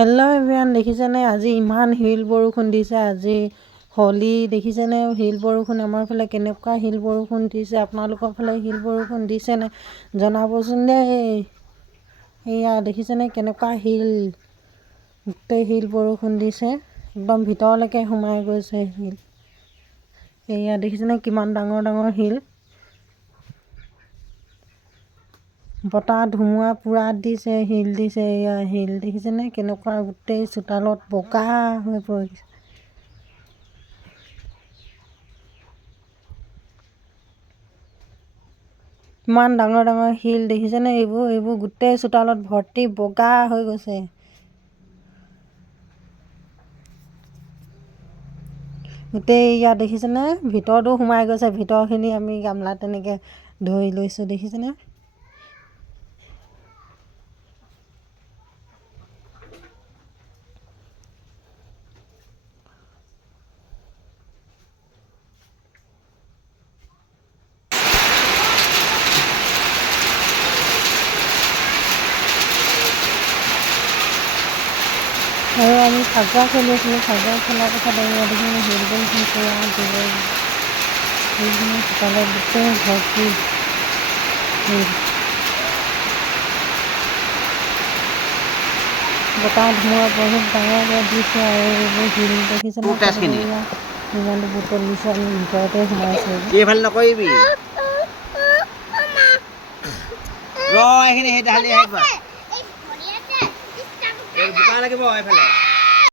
Hello' everyone, দেখিছেনে আজি ইমান শিল বৰষুণ দিছে। আজি হোলী দেখিছেনে? শিল বৰষুণ আমাৰ ফালে কেনেকুৱা শিল বৰষুণ দিছে। আপোনালোকৰ ফালে শিল বৰষুণ দিছেনে জনাবচোন দেই। এয়া দেখিছেনে কেনেকুৱা শিল, গোটেই শিল বৰষুণ দিছে, একদম ভিতৰলৈকে সোমাই গৈছে শিল। এয়া দেখিছেনে কিমান ডাঙৰ ডাঙৰ শিল। বতাহ ধুমুহা পূৰা দিছে, শিল দিছে। এয়া শিল দেখিছেনে কেনেকুৱা, গোটেই চোতালত বগা হৈ পৰিছে। ইমান ডাঙৰ ডাঙৰ শিল দেখিছেনে, এইবোৰ গোটেই চোতালত ভৰ্তি বগা হৈ গৈছে। গোটেই ইয়াত দেখিছেনে ভিতৰতো সোমাই গৈছে। ভিতৰখিনি আমি গামলাত তেনেকৈ ধৰি লৈছোঁ, দেখিছেনে? আৰু আমি ফাকুৱা খেলি আছিলোঁ। ফাকুৱা খেলাৰ পাছত দেখিছিলোঁ শিলবোৰ শিলখিনি চোতালত গোটেই ভৰ্তি শিল। বতাহ ধুমুহা বহুত ডাঙৰকৈ দিছে আৰু এইবোৰ শিল দেখিছেনে ইমানটো বুটল দিছে। আমি ভিতৰতে সোমাইছোঁ। এইফালে নকৰিবি, ৰ এইখিনি সেই ঢালি আহিবা, বোকা লাগিব এইফালে।